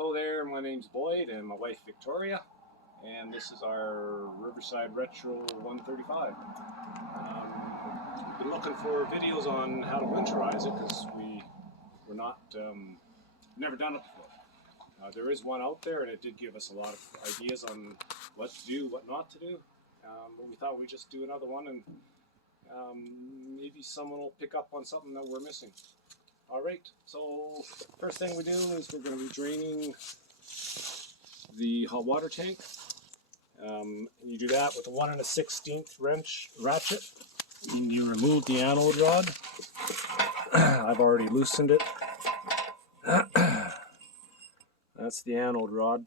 Hello there, my name's Boyd and my wife Victoria, and this is our Riverside Retro 135. We've been looking for videos on how to winterize it because we're not, never done it before. There is one out there and it did give us a lot of ideas on what to do, what not to do, but we thought we'd just do another one and maybe someone will pick up on something that we're missing. Alright, so first thing we do is we're going to be draining the hot water tank. You do that with a 1 1/16 wrench ratchet. You remove the anode rod. I've already loosened it. That's the anode rod.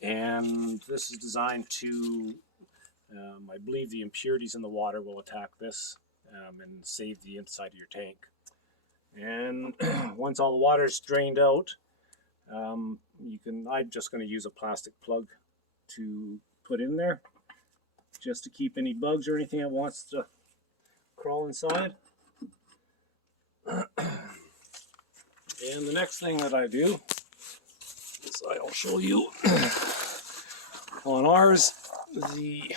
And this is designed to, I believe the impurities in the water will attack this and save the inside of your tank. And once all the water is drained out, I'm just going to use a plastic plug to put in there, just to keep any bugs or anything that wants to crawl inside. And the next thing that I do is I'll show you on ours, you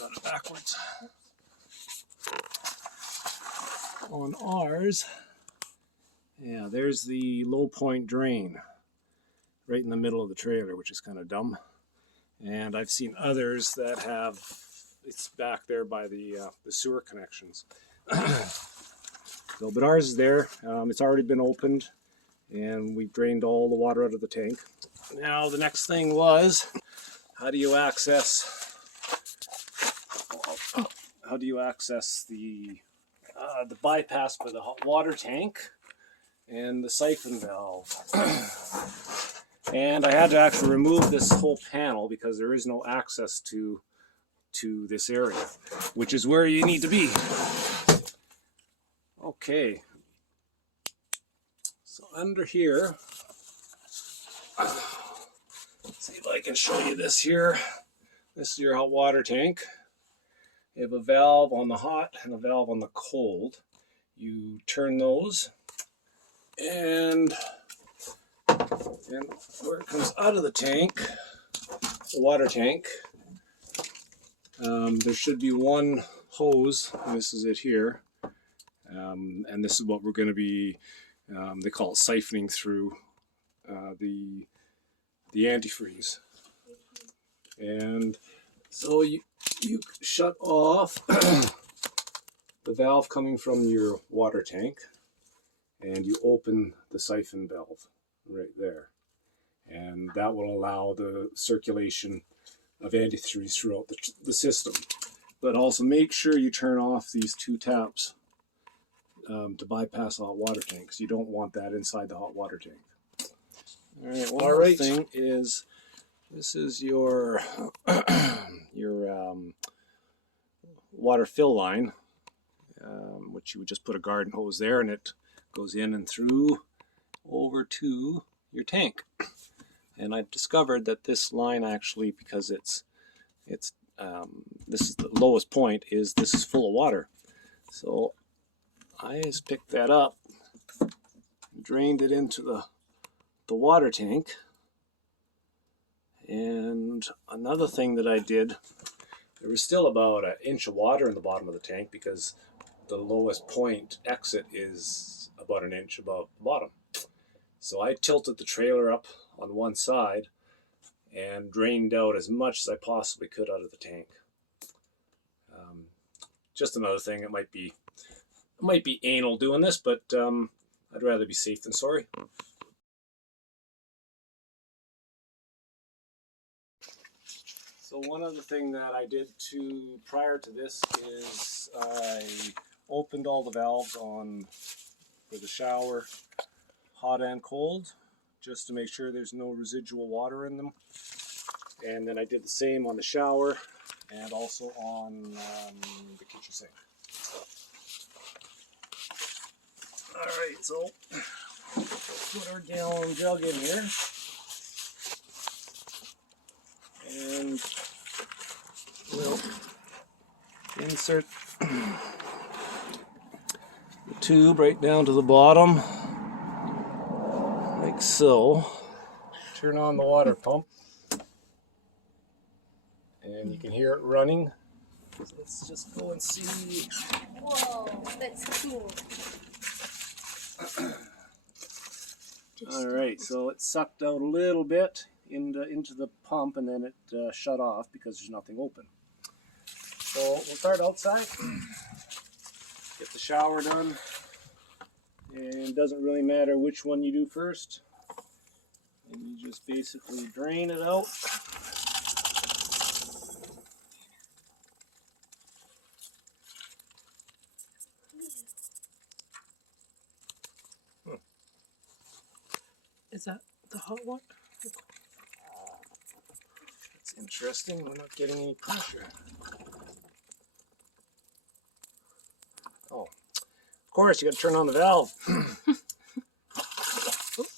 got it backwards. On ours, yeah, there's the low point drain right in the middle of the trailer, which is kind of dumb. And I've seen others that have, it's back there by the sewer connections. So, but ours is there. It's already been opened and we've drained all the water out of the tank. Now the next thing was, how do you access the bypass for the hot water tank and the siphon valve. And I had to actually remove this whole panel because there is no access to this area, which is where you need to be. Okay, so under here, let's see if I can show you this here. This is your hot water tank. You have a valve on the hot and a valve on the cold. You turn those, and where it comes out of the tank, the water tank, there should be one hose, and this is it here, and this is what we're going to be, they call it siphoning through the antifreeze. And so you shut off the valve coming from your water tank, and you open the siphon valve right there, and that will allow the circulation of antifreeze throughout the system. But also make sure you turn off these two taps to bypass the hot water tank, because you don't want that inside the hot water tank. All right, one other thing is, this is your water fill line, which you would just put a garden hose there, and it goes in and through over to your tank. And I've discovered that this line actually, because this is the lowest point, this is full of water. So I just picked that up, drained it into the water tank. And another thing that I did, there was still about 1 inch of water in the bottom of the tank because the lowest point exit is about 1 inch above the bottom. So I tilted the trailer up on one side and drained out as much as I possibly could out of the tank. Just another thing, it might be anal doing this, but I'd rather be safe than sorry. So one other thing that I did prior to this is I opened all the valves for the shower, hot and cold, just to make sure there's no residual water in them. And then I did the same on the shower and also on the kitchen sink. Alright, so put our gallon jug in here. And we'll insert the tube right down to the bottom, like so. turn on the water pump. And you can hear it running. So let's just go and see. Whoa, that's cool. Alright, so it sucked out a little bit into the pump, and then it shut off because there's nothing open. So we'll start outside, get the shower done, and it doesn't really matter which one you do first. And you just basically drain it out. Is that the hot water? It's interesting, we're not getting any pressure. Oh, of course, you got to turn on the valve.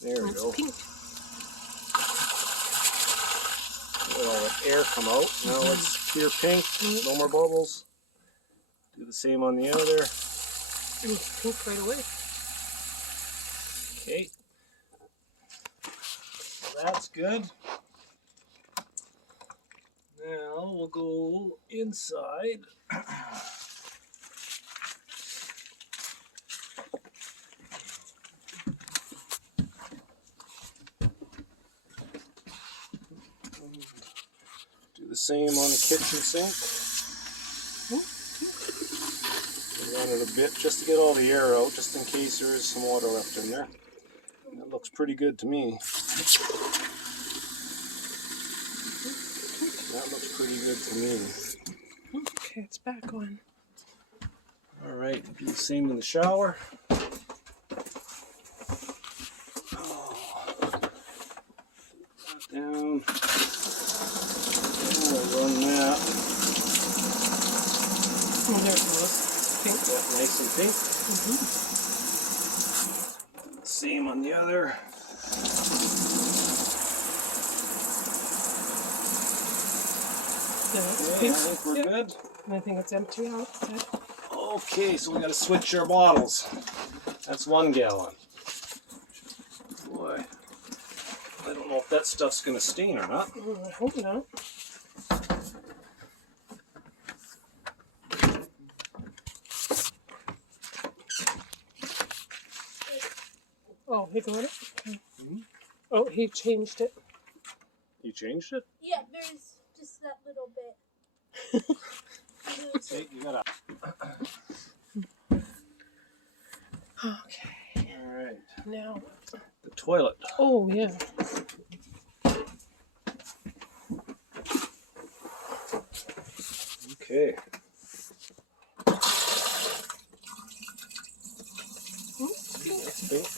There we go. Pink. Let all the air come out. Now it's pure pink, no more bubbles. Do the same on the other. It's pink right away. Okay. So that's good. Now we'll go inside. Do the same on the kitchen sink. Run it a bit just to get all the air out, just in case there is some water left in there. That looks pretty good to me. That looks pretty good to me. Okay, it's back on. Alright, do the same in the shower. Down. We'll run that. Oh, there it goes. Pink. Yeah, nice and pink. Same on the other. Yeah, it's Okay, I pink. think we're good. And I think it's empty outside. Okay, so we got to switch our bottles. That's 1 gallon. Boy, I don't know if that stuff's going to stain or not. I hope not. Oh, he got it? Okay. Oh, he changed it. You changed it? Yeah, there's just that little bit. Okay, you got Okay. Alright. Now. The toilet. Oh, yeah. Okay. That's pink.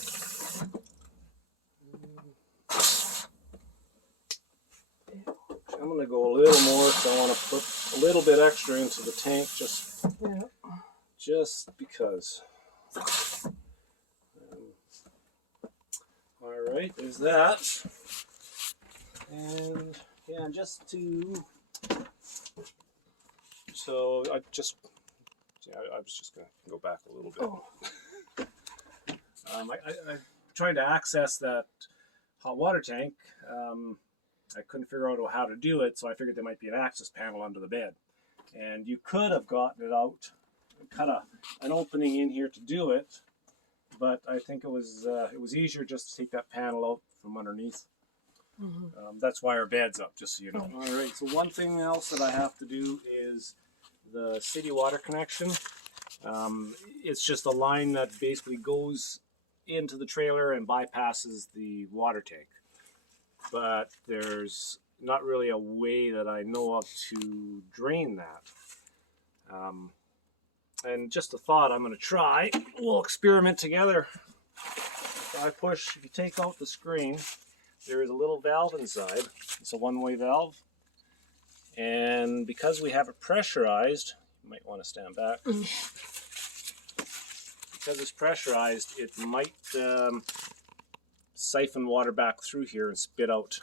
I'm going to go a little more, so I want to put a little bit extra into the tank just because. Alright, there's that. And yeah, just to. So I was just going to go back a little bit. Oh. I'm trying to access that hot water tank. I couldn't figure out how to do it, so I figured there might be an access panel under the bed. And you could have gotten it out, cut an opening in here to do it, but I think it was easier just to take that panel out from underneath. That's why our bed's up, just so you know. All right, so one thing else that I have to do is the city water connection. It's just a line that basically goes into the trailer and bypasses the water tank. But there's not really a way that I know of to drain that. And just a thought I'm going to try. We'll experiment together. If you take out the screen, there is a little valve inside. It's a one-way valve. And because we have it pressurized, you might want to stand back. Because it's pressurized, it might siphon water back through here and spit out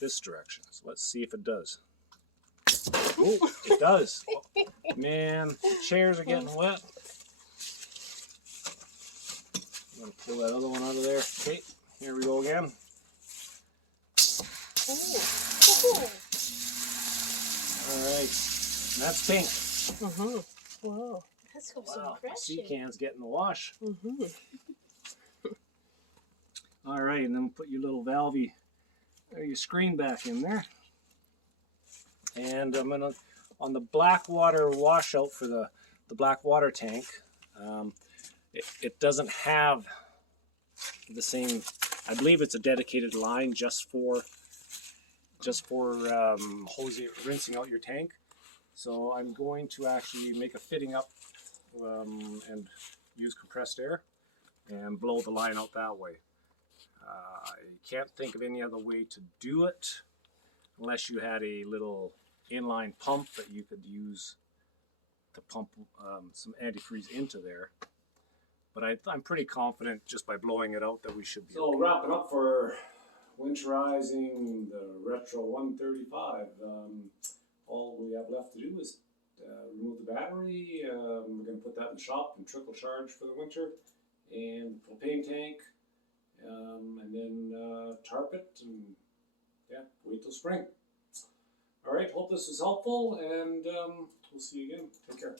this direction. So let's see if it does. Oh, it does. Oh, man, the chairs are getting wet. I'm going to pull that other one out of there. Okay, here we go again. Cool. All right, and that's pink. Wow. That's so Wow, the sea refreshing. can's getting the wash. Mm-hmm. All right, and then put your little valvey, or your screen back in there. And I'm gonna, on the black water washout for the black water tank, it doesn't have the same, I believe it's a dedicated line just for hosing, rinsing out your tank. So I'm going to actually make a fitting up and use compressed air and blow the line out that way. I can't think of any other way to do it unless you had a little inline pump that you could use to pump some antifreeze into there. But I'm pretty confident just by blowing it out that we should be okay. So wrapping up for winterizing the Retro 135. All we have left to do is remove the battery. We're going to put that in the shop and trickle charge for the winter, and propane tank, and then tarp it, and yeah, wait till spring. All right, hope this was helpful, and we'll see you again. Take care.